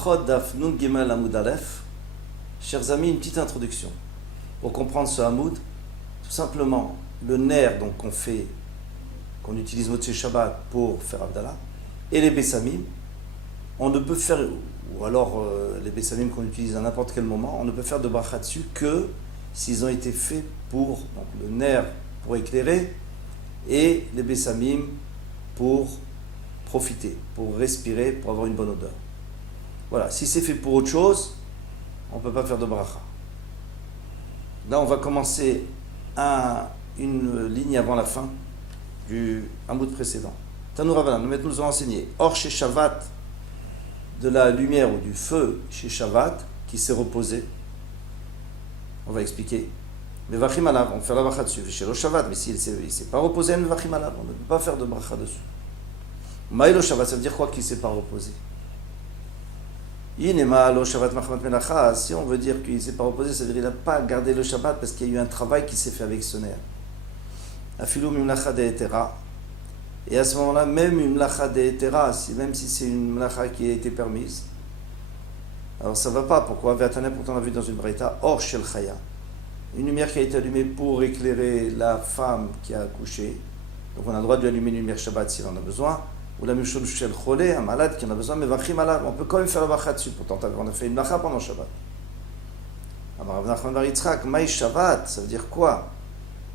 Brachot Daf Nun Gimel Hamoud Aleph. Chers amis, une petite introduction. Pour comprendre ce Hamoud, tout simplement, le nerf donc, qu'on utilise Motzei Shabbat pour faire Abdallah, et les Bessamim, on ne peut faire, ou alors les Bessamim qu'on utilise à n'importe quel moment, on ne peut faire de bracha dessus que s'ils ont été faits pour, donc le nerf pour éclairer, et les Bessamim pour profiter, pour respirer, pour avoir une bonne odeur. Voilà, si c'est fait pour autre chose, on ne peut pas faire de bracha. Là, on va commencer une ligne avant la fin du Hamoud précédent. Tanour Ravanan, nous a enseigné, or chez Shabbat, de la lumière ou du feu chez Shabbat, qui s'est reposé, on va expliquer. Mais Vachim Alav, on fait la bracha dessus, chez le Shabbat, mais s'il ne s'est pas reposé, Vachim Alav, on ne peut pas faire de bracha dessus. Maïlo Shabbat, ça veut dire quoi qu'il ne s'est pas reposé? Si on veut dire qu'il ne s'est pas reposé, ça veut dire qu'il n'a pas gardé le Shabbat parce qu'il y a eu un travail qui s'est fait avec ce nerf. Et à ce moment-là, même une mlacha de'etera, même si c'est une mlacha qui a été permise, alors ça ne va pas. Pourquoi? Pourtant on a vu dans une braïta, or shel chaya, une lumière qui a été allumée pour éclairer la femme qui a accouché. Donc on a le droit de lui allumer une lumière Shabbat s'il en a besoin. Ou la même chose chez le cholé, un malade qui en a besoin, mais vachim malade, on peut quand même faire la bracha dessus. Pourtant, on a fait une bracha pendant Shabbat. Alors, Rav Nachman bar Yitzchak, maï Shabbat, ça veut dire quoi?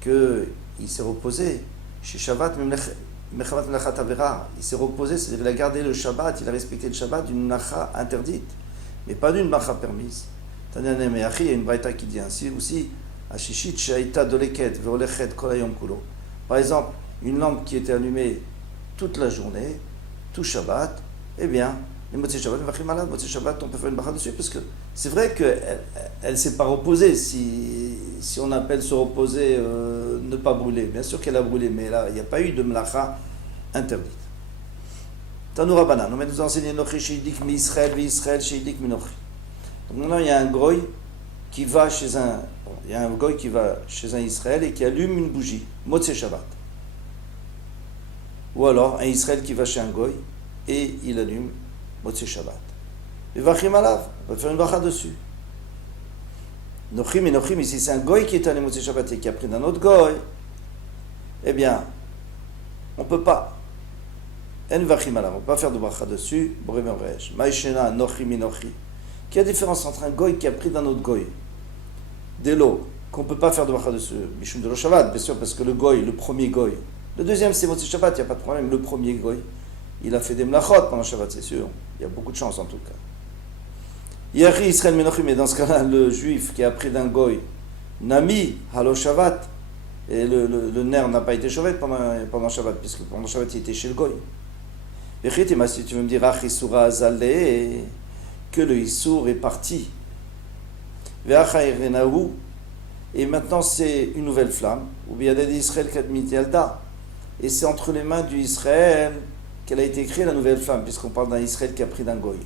Qu'il s'est reposé. Chez Shabbat, mechavat melachat avera, il s'est reposé, c'est-à-dire qu'il a gardé le Shabbat, il a respecté le Shabbat d'une melacha interdite, mais pas d'une melacha permise. Tanyanem et Achi, il y a une braïta qui dit ainsi aussi, Ashishit she'aita doleket ve'olechet kol hayom kulo. Par exemple, une lampe qui était allumée toute la journée, tout Shabbat, eh bien, les Motzei Shabbat, Motzei Shabbat, on peut faire une bracha dessus, parce que c'est vrai qu'elle ne s'est pas reposée, si on appelle se reposer, ne pas brûler. Bien sûr qu'elle a brûlé, mais là, il n'y a pas eu de melacha interdite. Tanour Ravanan, on va nous enseigner Nochi Sheidik mi Israël, vi Israël Sheidik mi Nochi. Donc maintenant, il y a un goy qui va chez un Israël et qui allume une bougie, Motzei Shabbat. Ou alors un Israël qui va chez un goy et il allume Motzei Shabbat. Et Vachim Alav, on va faire une bracha dessus. Nochim et Nochim, ici c'est un goy qui est allé Motzei Shabbat et qui a pris d'un autre goy, eh bien, on ne peut pas. En Vachim Alav, on ne peut pas faire de bracha dessus. Borem Resh. Maïshena, Nochim et Nochi. Quelle est la différence entre un goy qui a pris d'un autre goy de l'eau, qu'on ne peut pas faire de bracha dessus, Mishum de lo Shabbat, bien sûr, parce que le goy, le premier goy, le deuxième, c'est Motzei Shabbat, il n'y a pas de problème. Le premier goy, il a fait des mlachot pendant Shabbat, c'est sûr. Il y a beaucoup de chance en tout cas. Yachi Israël Menochim, mais dans ce cas-là, le juif qui a pris d'un goy, Nami, Halo Shabbat, et le nerf n'a pas été chauvé pendant Shabbat, puisque pendant Shabbat, il était chez le goy. Et si tu veux me dire, Achisura Azaleh, que le Issour est parti. Et maintenant, c'est une nouvelle flamme, ou bien d'Israël Kadmiti Alda. Et c'est entre les mains du Israël qu'elle a été créée la nouvelle flamme, puisqu'on parle d'un Israël qui a pris d'un goy.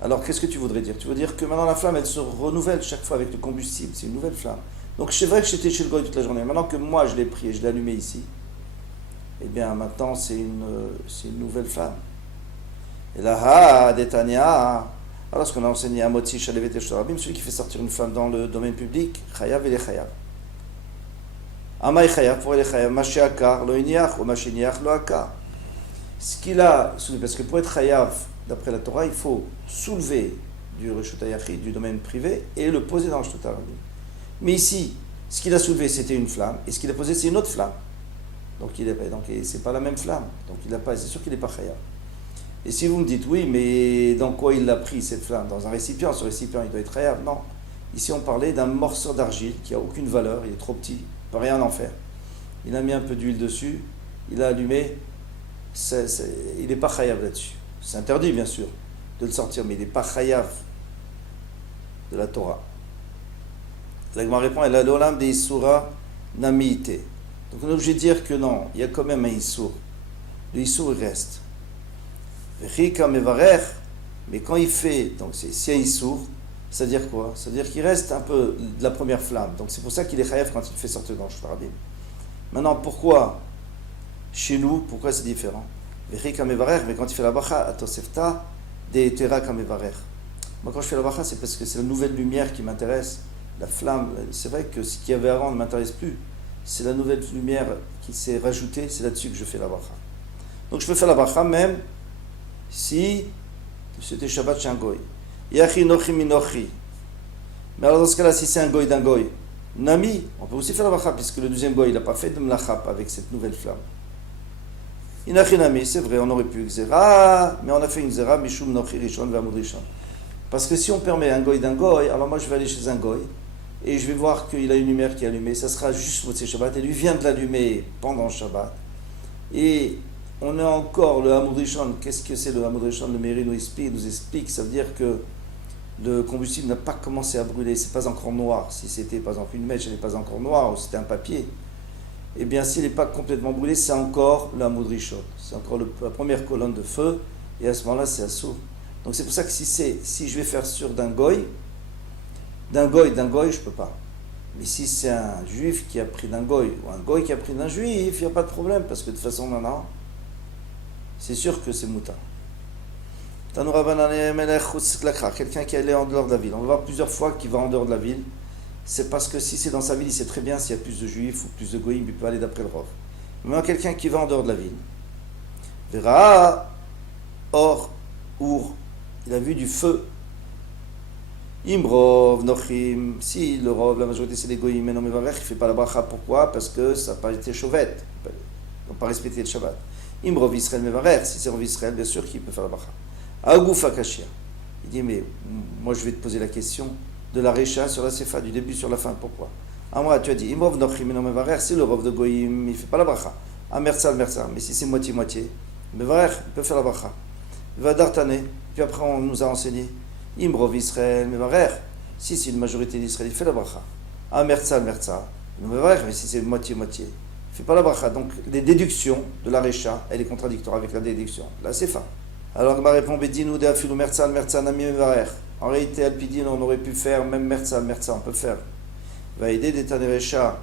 Alors qu'est-ce que tu voudrais dire? Tu veux dire que maintenant la flamme, elle se renouvelle chaque fois avec le combustible, c'est une nouvelle flamme. Donc c'est vrai que j'étais chez le goy toute la journée, maintenant que moi je l'ai pris et je l'ai allumé ici, eh bien maintenant c'est une nouvelle flamme. Et là, Detania, alors ce qu'on a enseigné à Motzi Shalevet et Shorabim, celui qui fait sortir une flamme dans le domaine public, Chayav et les Chayav. Amay Chayav pour les Chayav, Mashiachar, lo Iniach, ou Mashiniach, lo Akar. Ce qu'il a soulevé, parce que pour être Chayav, d'après la Torah, il faut soulever du Reshut HaYachid, du domaine privé, et le poser dans le Reshut HaRabim. Mais ici, ce qu'il a soulevé, c'était une flamme, et ce qu'il a posé, c'est une autre flamme. Donc c'est pas la même flamme. Donc c'est sûr qu'il n'est pas Chayav. Et si vous me dites, oui, mais dans quoi il l'a pris cette flamme? Dans un récipient, ce récipient il doit être Chayav? Non. Ici on parlait d'un morceau d'argile qui n'a aucune valeur, il est trop petit, il ne peut rien en faire. Il a mis un peu d'huile dessus, il a allumé, il n'est pas Chayav là-dessus. C'est interdit bien sûr de le sortir, mais il n'est pas Chayav de la Torah. La Gemara répond, elle a l'olam de Issoura Namiite. Donc on est obligé de dire que non, il y a quand même un Issour. Le Issour il reste. Mais quand il fait, donc c'est un Issour, ça veut dire quoi? Ça veut dire qu'il reste un peu de la première flamme. Donc c'est pour ça qu'il est chayav quand il fait sortir dans le Shvarabim. Maintenant, pourquoi chez nous, pourquoi c'est différent? Mais quand il fait la bracha, à Tosefta, des Tera Kamevarer. Moi, quand je fais la bracha, c'est parce que c'est la nouvelle lumière qui m'intéresse, la flamme. C'est vrai que ce qu'il y avait avant ne m'intéresse plus. C'est la nouvelle lumière qui s'est rajoutée, c'est là-dessus que je fais la bracha. Donc je peux faire la bracha même si c'était Shabbat chez un goy. Yachi nochi minochi. Mais alors dans ce cas-là, si c'est un goy d'un goy, nami, on peut aussi faire la bracha, puisque le deuxième goy, il n'a pas fait de mlachap avec cette nouvelle flamme. Inachi nami, c'est vrai, on aurait pu xéra, mais on a fait une xéra, mishum nochi rishon v'amud rishon. Parce que si on permet un goy d'un goy, alors moi je vais aller chez un goy, et je vais voir qu'il a une lumière qui est allumée, ça sera juste Motzei Shabbat, et lui vient de l'allumer pendant le Shabbat. Et on a encore le Hamud Rishon. Qu'est-ce que c'est le Hamud Rishon? Le Meiri nous explique, ça veut dire que le combustible n'a pas commencé à brûler, c'est pas encore noir. Si c'était par exemple une mèche, elle n'est pas encore noire, ou c'était un papier, eh bien s'il n'est pas complètement brûlé, c'est encore le Hamud Rishon. C'est encore la première colonne de feu, et à ce moment-là, c'est assourd. Donc c'est pour ça que si je vais faire sur d'un goy, je ne peux pas. Mais si c'est un juif qui a pris d'un goy, ou un goy qui a pris d'un juif, il n'y a pas de problème, parce que de toute façon, maintenant, c'est sûr que c'est mouta. Quelqu'un qui est allé en dehors de la ville. On va voir plusieurs fois qu'il va en dehors de la ville. C'est parce que si c'est dans sa ville, il sait très bien s'il y a plus de juifs ou plus de goyim, il peut aller d'après le rov. Mais quelqu'un qui va en dehors de la ville, verra, or, il a vu du feu. Imrov, Nochim, si le rov, la majorité c'est les goyim, mais non, mais il ne fait pas la bracha. Pourquoi? Parce que ça n'a pas été chauvet. Ils n'ont pas respecté le Shabbat. Imrov Israël Mevarer, si c'est Rov Israël, bien sûr qu'il peut faire la bracha. Agouf Akashia. Il dit, mais moi je vais te poser la question de la Recha sur la Sefa, du début sur la fin. Pourquoi? Moi, tu as dit, Imrov Nochim, mais non, Mevarer, c'est le rov de goyim, il ne fait pas la bracha. Mersal, mais si c'est moitié-moitié, Mevarer, il peut faire la bracha. Vadartane, puis après on nous a enseigné. Imrov Israël, Mevarer. Si c'est une majorité d'Israël, il fait la bracha. Mersal, Mevarer, mais si c'est moitié-moitié, il ne fait pas la bracha. Donc les déductions de la Recha, elle est contradictoire avec la déduction. Là, c'est fin. Alors Gma répond, Bedinu de Afilu Mersal, Nami Mevarer. En réalité, Alpidin, on aurait pu faire même Mersal, on peut faire. Va aider des Tane Recha,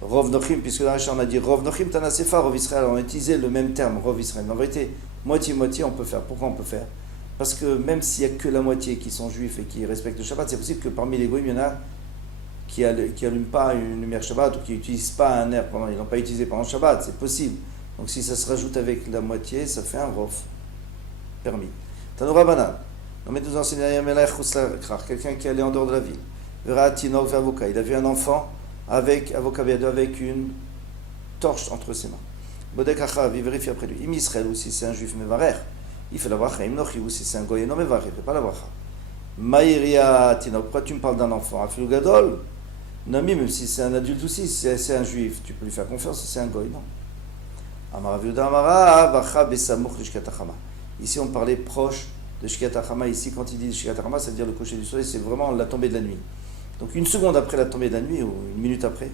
Rov Nochim, puisque dans la Recha on a dit Rov Nochim, Tana Sefa, Rov Israël. On a utilisé le même terme, Rov Israël. Mais en vérité, moitié-moitié, on peut faire. Pourquoi on peut faire? Parce que même s'il n'y a que la moitié qui sont juifs et qui respectent le Shabbat, c'est possible que parmi les goyim, il y en a qui n'allument pas une lumière Shabbat ou qui n'utilisent pas un air ils n'ont pas utilisé pendant le Shabbat, c'est possible. Donc si ça se rajoute avec la moitié, ça fait un rof. Permis. Tanoura Banan. On met nous enseigner quelqu'un qui est allé en dehors de la ville. Verra Tinov avocat. Il a vu un enfant avec une torche entre ses mains. Bodek Achav, il vérifie après lui. Im Israël aussi, c'est un juif Mevarer. Il fait la bracha. Im Nochi aussi, c'est un goy non Mevarer, il ne fait pas la bracha. Maïria Tinov, pourquoi tu me parles d'un enfant? Afilou Gadol. Nami, même si c'est un adulte aussi, c'est un juif, tu peux lui faire confiance, c'est un goy, non? Amaraviuda Amara, Vacha Besamuch Lishkatachama. Ici, on parlait proche de Shkiatachama. Ici, quand il dit Shkiatachama, ça veut dire le coucher du soleil, c'est vraiment la tombée de la nuit. Donc, une seconde après la tombée de la nuit, ou une minute après,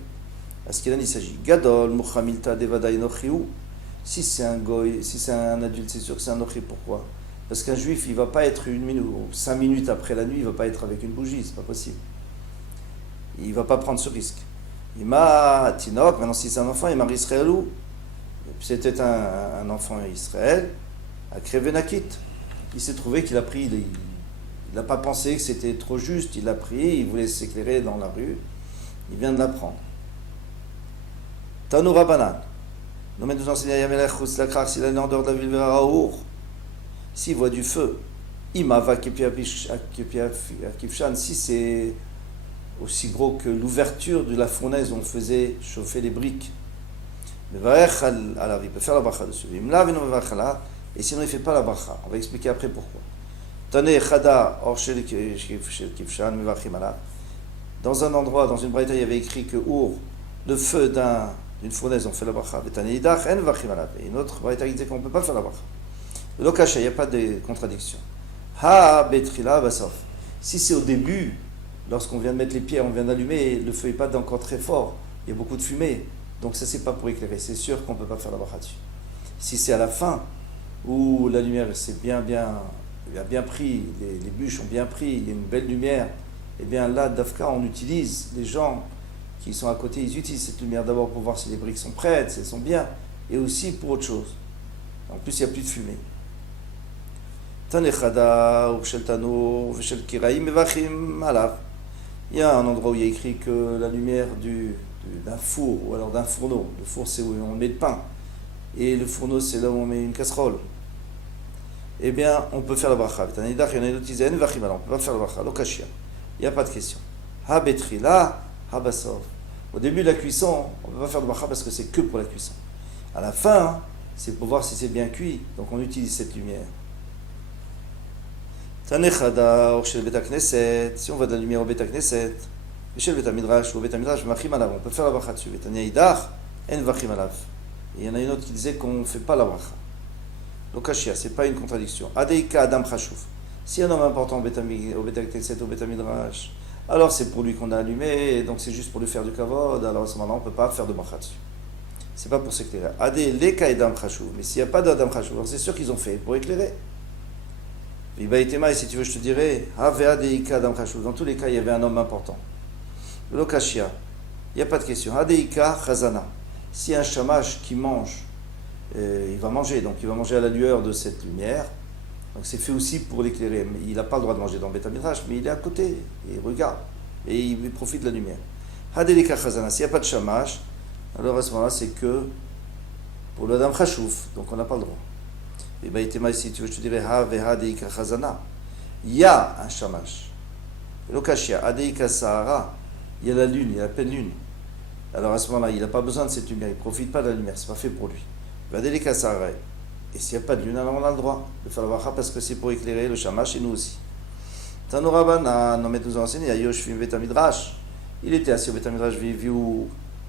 à ce qu'il en il s'agit. Gadol, Muchamilta, Devada, Inochiou. Si c'est un goy, si c'est un adulte, c'est sûr que c'est un nochi. Pourquoi? Parce qu'un juif, il ne va pas être une minute, ou 5 minutes après la nuit, il ne va pas être avec une bougie, c'est pas possible. Il ne va pas prendre ce risque. Ima Tinok, maintenant si c'est un enfant, Ima Israëlou, c'était un enfant Israël, à Krevenakit. Il s'est trouvé qu'il a pris, il n'a pas pensé que c'était trop juste, il l'a pris, il voulait s'éclairer dans la rue, il vient de l'apprendre. Tanoura Banan. Nous nous enseignons à Yamelech Huslakrar, s'il est en dehors de la ville de Raour, s'il voit du feu, Imava Kifshan, si c'est aussi gros que l'ouverture de la fournaise où on faisait chauffer les briques. Il peut faire la bracha dessus. Et sinon il ne fait pas la bracha. On va expliquer après pourquoi. Dans un endroit, dans une braïta, il y avait écrit que le feu d'une fournaise, on fait la bracha. Et une autre braïta disait qu'on ne peut pas faire la bracha. Le lokacha, il n'y a pas de contradiction. Si c'est au début, lorsqu'on vient de mettre les pierres, on vient d'allumer, le feu n'est pas encore très fort, il y a beaucoup de fumée, donc ça c'est pas pour éclairer, c'est sûr qu'on ne peut pas faire la bracha dessus. Si c'est à la fin, où la lumière c'est il a bien pris, les bûches ont bien pris, il y a une belle lumière, et bien là, d'Afka, on utilise, les gens qui sont à côté, ils utilisent cette lumière d'abord pour voir si les briques sont prêtes, si elles sont bien, et aussi pour autre chose. En plus, il n'y a plus de fumée. Tanechada, ou Shel Tanour, Shel Kiraim, Mevachim, Alav. Il y a un endroit où il y a écrit que la lumière d'un four, ou alors d'un fourneau. Le four, c'est où on met le pain. Et le fourneau, c'est là où on met une casserole. Eh bien, on peut faire la bracha. Il y en a d'autres qui disent, on ne peut pas faire la bracha. L'okashia. Il n'y a pas de question. Ha betrila, ha basov. Au début de la cuisson, on ne peut pas faire de bracha parce que c'est que pour la cuisson. À la fin, c'est pour voir si c'est bien cuit. Donc on utilise cette lumière. Tanechada, ou shel beta knesset. Si on voit de la lumière au beta knesset, shel beta midrash, ou beta midrash, machim alav. On peut faire la bracha dessus. Tanya idach, en vachim alav. Et il y en a une autre qui disait qu'on ne fait pas la bracha. L'okashia, ce n'est pas une contradiction. Adeika adam chashouf. Si un homme important au beta knesset, au beta midrash, alors c'est pour lui qu'on a allumé, et donc c'est juste pour lui faire du kavod, alors à ce moment-là on ne peut pas faire de bracha dessus. C'est pas pour s'éclairer. Adé leka edam chashuv. Mais s'il n'y a pas d'adam chashuv, alors c'est sûr qu'ils ont fait pour éclairer. Et si tu veux, je te dirais, adeika adam chashuv. Dans tous les cas, il y avait un homme important. L'okashia, il n'y a pas de question. Adeika chazana. Si un shamash qui mange, il va manger, donc il va manger à la lueur de cette lumière. Donc c'est fait aussi pour l'éclairer. Mais il n'a pas le droit de manger dans le Beth Midrash, mais il est à côté, et il regarde, et il profite de la lumière. Hadelika chazana, s'il n'y a pas de shamash, alors à ce moment-là, c'est que pour le Adam Chashouf, donc on n'a pas le droit. Et bien, ici, tu veux, je te dirais, ha veha deika chazana. Il y a un shamash. L'okashia, adeika sahara, il y a la lune, il y a la pleine lune. Alors à ce moment-là, il n'a pas besoin de cette lumière, il ne profite pas de la lumière, c'est pas fait pour lui. Adeika sahara. Et s'il n'y a pas de lune, alors on a le droit de faire la bracha parce que c'est pour éclairer le shamash et nous aussi. Tanouraban, nos maîtres nous ont enseigné, à Yoshvim Beta Midrash. Il était assis au Beta Midrash, vu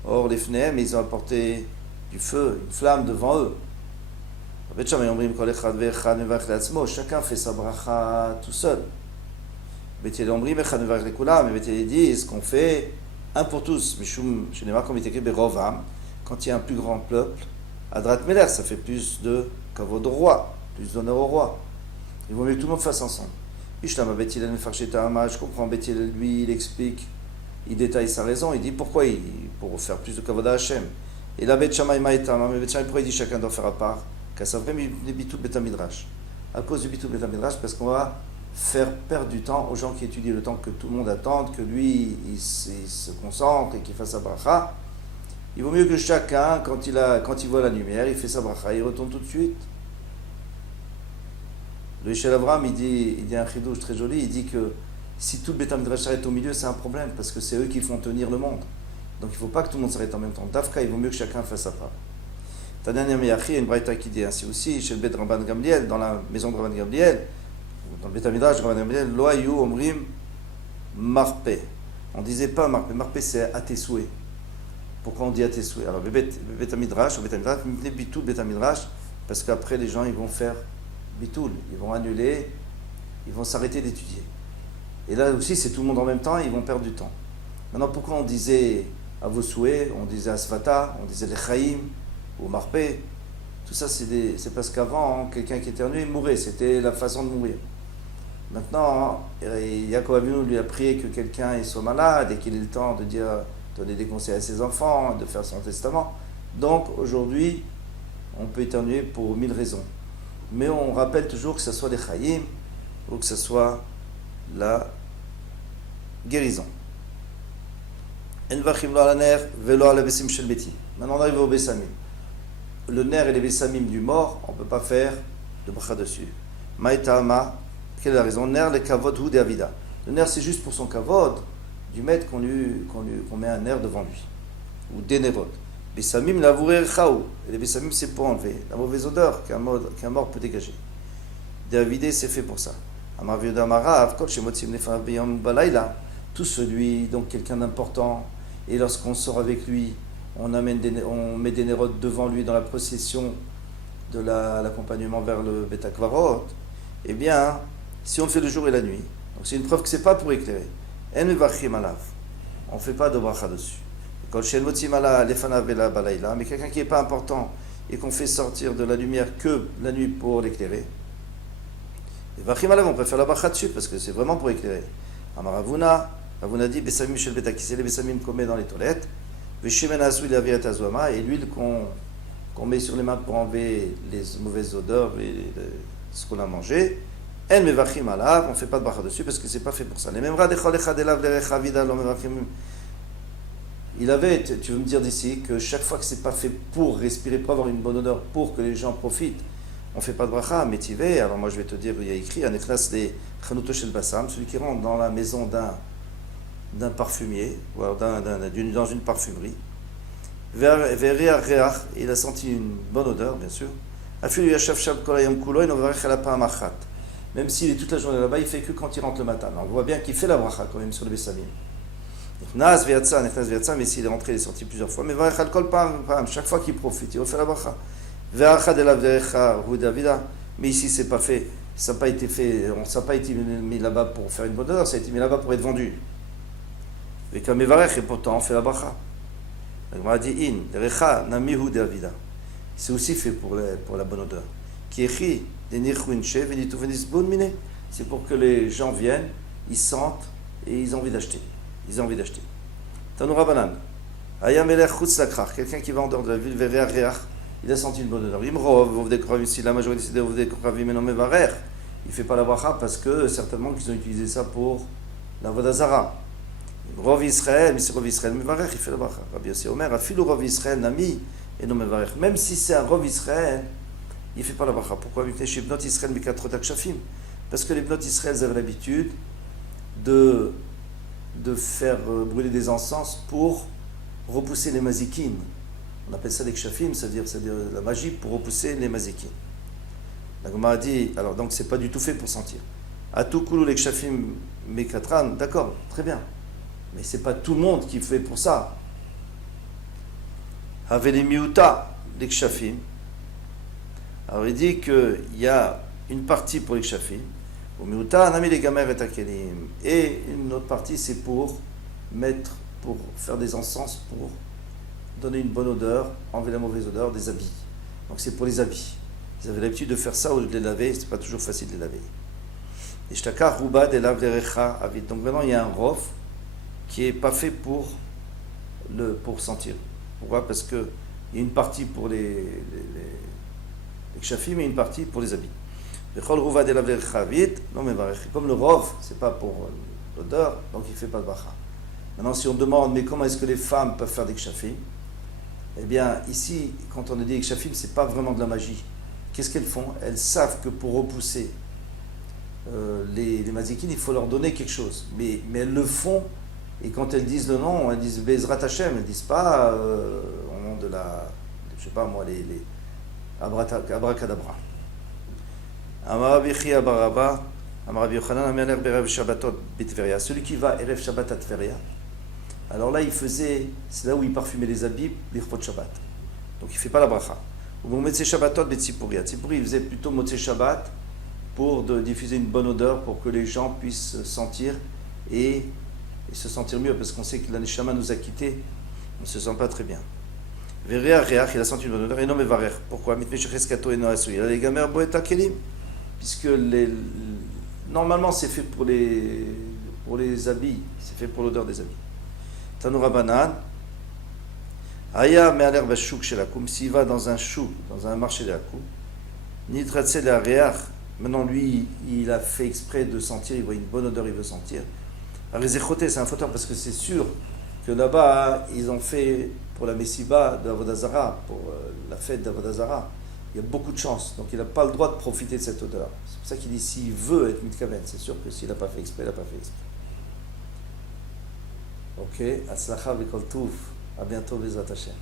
hors les fenêtres, mais ils ont apporté du feu, une flamme devant eux. Chacun fait sa bracha tout seul. Mais ils disent qu'on fait un pour tous. Quand il y a un plus grand peuple, Adrat Meler, ça fait plus de kavod au roi, plus d'honneur au roi. Il vaut mieux que tout le monde fasse ensemble. Je comprends, Bethilel, lui, il explique, il détaille sa raison, il dit pourquoi pour faire plus de kavod à Hachem. Et la Beth Shammai Maïtama, mais Beth Shammai, pourquoi il dit chacun doit faire à part? Car ça fait bitou Beth Midrash. À cause du bitou Beth Midrash, parce qu'on va faire perdre du temps aux gens qui étudient le temps que tout le monde attend, que lui, il se concentre et qu'il fasse sa bracha. Il vaut mieux que chacun, quand il voit la lumière, il fait sa bracha, il retourne tout de suite. Le Yishel Avram, il dit un chidouche très joli, il dit que si tout le Beth Midrash s'arrête au milieu, c'est un problème, parce que c'est eux qui font tenir le monde. Donc il ne faut pas que tout le monde s'arrête en même temps. Dafka, il vaut mieux que chacun fasse sa part. Tadania Meyachi, il y a une braïta qui dit ainsi aussi, chez le Beth Rabban Gamliel, dans la maison de Rabban Gamliel, dans le Beth Midrash de Rabban Gamliel, Loayu Omrim Marpe. On ne disait pas Marpe, Marpe c'est à tes souhaits. Pourquoi on dit à tes souhaits? Alors, Beth Midrash, Bitoul Beth Midrash, parce qu'après les gens ils vont faire Bitoul, ils vont annuler, ils vont s'arrêter d'étudier. Et là aussi, c'est tout le monde en même temps, ils vont perdre du temps. Maintenant, pourquoi on disait à vos souhaits, on disait à Svata, on disait l'Echaïm, ou Marpé? Tout ça, c'est parce qu'avant, quelqu'un qui éternuait mourait, c'était la façon de mourir. Maintenant, Yaakov Avinu lui a prié que quelqu'un soit malade et qu'il ait le temps de donner des conseils à ses enfants, de faire son testament. Donc, aujourd'hui, on peut éternuer pour 1000 raisons. Mais on rappelle toujours que ce soit l'Echaïm ou que ce soit la guérison. Maintenant, on arrive au Bessamim. Le nerf et les Bessamim du mort, on ne peut pas faire de bracha dessus. Maïtama, quelle est la raison? Nerf, le kavod hu de avida. Le nerf, c'est juste pour son kavod, du maître qu'on met un nerf devant lui. Ou des nervot. Bessamim, la vourir chaou. Et les Bessamim, c'est pour enlever la mauvaise odeur qu'un mort peut dégager. De avider, c'est fait pour ça. Tout celui, donc quelqu'un d'important, et lorsqu'on sort avec lui, on met des nérodes devant lui dans la procession de l'accompagnement vers le Beth Akvarot, eh bien, si on le fait le jour et la nuit, donc c'est une preuve que ce n'est pas pour éclairer. On ne fait pas de bracha dessus. Mais quelqu'un qui n'est pas important et qu'on fait sortir de la lumière que la nuit pour l'éclairer, on peut faire la bracha dessus parce que c'est vraiment pour éclairer. Amaravuna dit Bessamim shel Beta, qui c'est les Bessamim qu'on met dans les toilettes, et l'huile qu'on met sur les mains pour enlever les mauvaises odeurs et ce qu'on a mangé, En mevachim alav, on ne fait pas de bracha dessus parce que c'est pas fait pour ça. Les memra dechol echad elav lerecha vida lo mevachim. Il avait, tu veux me dire d'ici, que chaque fois que c'est pas fait pour respirer, pour avoir une bonne odeur, pour que les gens profitent, on ne fait pas de bracha, métivé. Alors moi je vais te dire, il y a écrit, Anechnas les chanuto shel basam, celui qui rentre dans la maison d'un parfumier, ou alors dans une parfumerie. Veria reach, il a senti une bonne odeur, bien sûr. Afilu yashav shab kol hayom kulo, ino mevarech ala pa'am achat. Même s'il est toute la journée là-bas, il fait que quand il rentre le matin. Alors, on voit bien qu'il fait la bracha quand même sur le Bessamim. Naz viatza, mais s'il est rentré, il est sorti plusieurs fois. Mais varech al kol pa'am, chaque fois qu'il profite, il refait la bracha. Ve'achad elav derecha huda vida. Mais ici, c'est pas fait. Ça n'a pas été fait. On n'a pas été mis là-bas pour faire une bonne odeur. Ça a été mis là-bas pour être vendu. Et comme mevarech, et pourtant, on fait la bracha. On a dit in derecha nami huda vida. C'est aussi fait pour la bonne odeur. Qui écrit c'est pour que les gens viennent, ils sentent et ils ont envie d'acheter. Ils ont envie d'acheter. Tanoura Banan. Quelqu'un qui va en dehors de la ville, il a senti une bonne odeur. La majorité des il ne fait pas la bracha parce que certainement qu'ils ont utilisé ça pour la Vodazara. Rov Israël, mais c'est Rov Israël, Mevarech, il fait la bracha. Rabbi Yossi Omer, Afilu Rov Israël, Nami, et non Mevarech. Même si c'est un Rov Israël, il ne fait pas la bracha. Pourquoi? Parce que les Bnot Israël avaient l'habitude de faire brûler des encens pour repousser les mazikines. On appelle ça des kshafim, c'est-à-dire la magie pour repousser les mazikines. La Gemara a dit, alors donc c'est pas du tout fait pour sentir. Atou koulou les kshafim mekatran, d'accord, très bien. Mais c'est pas tout le monde qui fait pour ça. Haveli miuta les kshafim. Alors il dit qu'il y a une partie pour les kshafim, et une autre partie c'est pour faire des encens, pour donner une bonne odeur, enlever la mauvaise odeur des habits. Donc c'est pour les habits. Ils avaient l'habitude de faire ça ou de les laver, c'est pas toujours facile de les laver. Et shtakar ruba de lav lerecha avid. Donc maintenant il y a un rof qui est pas fait pour sentir. Pourquoi? Parce que il y a une partie pour les kshafim et une partie pour les habits. Comme le rov, c'est pas pour l'odeur, donc il ne fait pas de bracha. Maintenant, si on demande, mais comment est-ce que les femmes peuvent faire des kshafim? Eh bien, ici, quand on a dit kshafim, c'est pas vraiment de la magie. Qu'est-ce qu'elles font? Elles savent que pour repousser les mazikines, il faut leur donner quelque chose. Mais elles le font, et quand elles disent le nom, elles disent Bezrat Hashem, elles ne disent pas au nom de je sais pas moi, les abracadabra. Celui qui va Erev Shabbat à Tveria, alors là c'est là où il parfumait les habits, l'Irfot Shabbat. Donc il ne fait pas la bracha. Ou Motzei Shabbatot Betzipuri. À Tzipuri, il faisait plutôt Motzei Shabbat pour diffuser une bonne odeur, pour que les gens puissent sentir et se sentir mieux, parce qu'on sait que l'Aneshama nous a quittés, on ne se sent pas très bien. Veria Reach, il a senti une bonne odeur, et non Mevarer. Pourquoi? Il a les gamers Boeta Kelim. Puisque normalement c'est fait pour les habits, c'est fait pour l'odeur des habits. Tanoura Banan, Aya Me'aler Bashuk Shelakum, s'il va dans un chou, dans un marché de la coupe, Nitratse de la Reach, maintenant lui, il a fait exprès de sentir, il voit une bonne odeur, il veut sentir. Arizechoté, c'est un fauteur parce que c'est sûr que là-bas, ils ont fait pour la Messiba d'Avodazara, pour la fête d'Avodazara. Il y a beaucoup de chance, donc il n'a pas le droit de profiter de cette odeur. C'est pour ça qu'il dit s'il veut être mitkaven, c'est sûr que s'il n'a pas fait exprès, il n'a pas fait exprès. Ok, Atzlacha v'kol tuv, à bientôt, Bezrat Hashem.